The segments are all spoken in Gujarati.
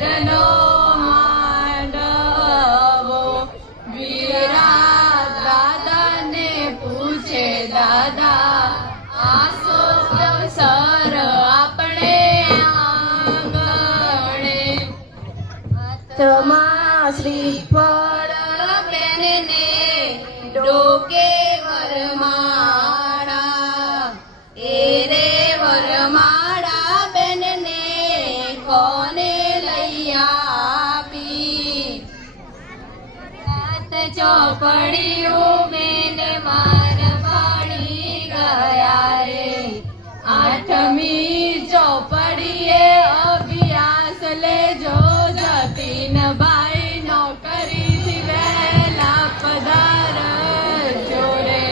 વીરનો માંડવો વીરા દાદાને પૂછે દાદા આસો અવસર આપણે આંગણે હાથમાં શ્રીફળ બેનને ડોકે વરમાળા એ રે વરમાળા બેનને કોને લઈ આપી હાથ ચોપડીયું બેન માર પડી ગયા રે આઠમી ચોપડીએ અભ્યાસ લેજો જતીનભાઈ નોકરીથી વહેલા પધારજો રે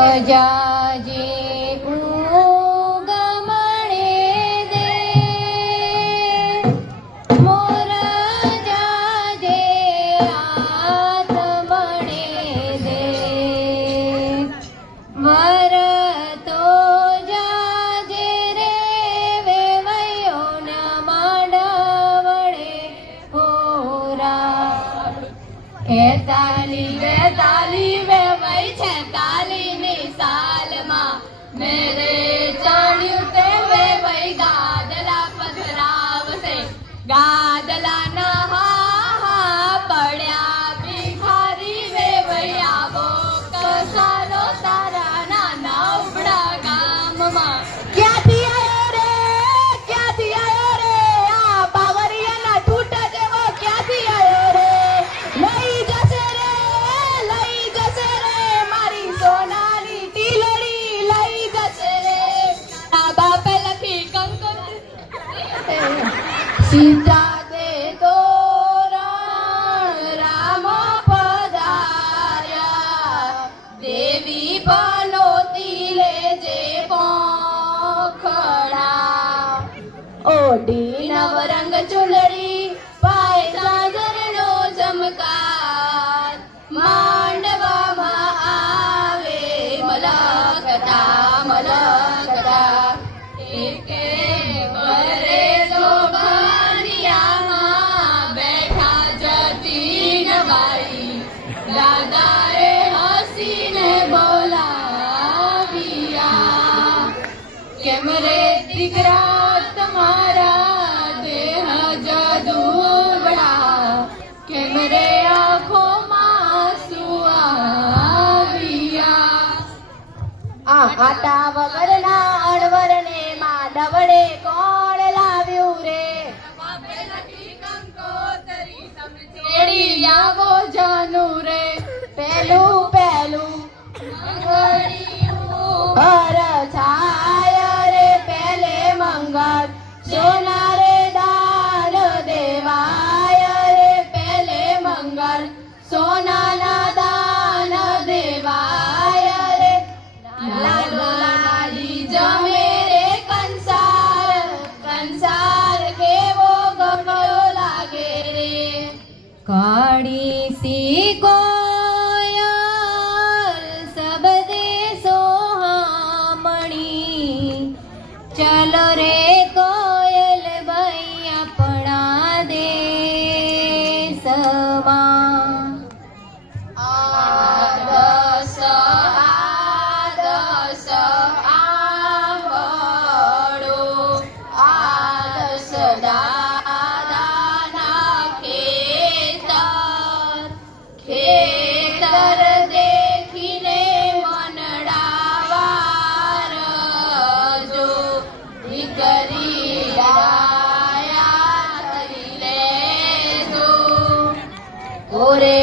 અજાજે ઉગમણે દે મોર જાજે હાથ મણે દે વર તો જાજે રે વેવયો ન માંડવડે હોરા એતાલી વેવાઈ છે તાલીની સાલમાં મેરે ચડ્યું તે વેવાઈ ગાદલા પધરાવશે ગાદલા ના હા પડ્યા ભિખારી વેવાઈ આવો કસાલો તારા નાના ઉબડા ગામમાં ક્યાંથી આયો રે આ બાવરિયાના ઠૂઠા જેવો ક્યાંથી આયો રે લઈ જશે રે મારી સોનાની ટીલડી લઈ જશે રે આ બાપે લખી કંકણ સીતા દે તોરણ રામ પધાર્યા દેવી પનોતી લેજે પોખડા ઓઢી નવરંગ ચુંદડી પાય સાગરનો ચમકાર માંડવામાં આવે મલકતા એકે ઘરે જોગણિયામાં બેઠા જતીનભાઈ દાદાએ હસીને બોલાવ્યા કેમ રે દીકરા તમારા દેહ જદુબડા કેમ રે આંખોમાં સુઆવ્યા આટા વગરના અણવરને માંડવડે કોણ લાવ્યું રે આવો જાનું રે પેલું હર છાય રે પેલે મંગળ સોના રે દાન દેવાય રે પેલે મંગળ સોનાના દાન દેવાય રે લાલી જમે રે કંસાર કેવો ગમયો લાગે રે કાળી સી કોયલ સબદે સોહામણી ચલો રે કોયલ ભાઈ આપણા દેશમાં આદસ આંગળો આદસ દાદાના ખેતર દેખીને મનડાવાર જો દીકરી ડાયા કરી લેજો ઓરે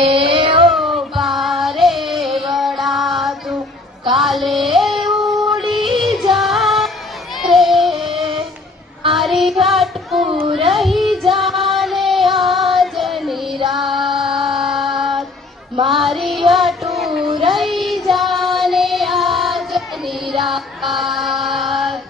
ઓ બારે વડા તું કાલે ઉડી જા રે મારી ઘાટું રહી જાને આજની રાત મારી ઘાટું રહી જાને આજની રાત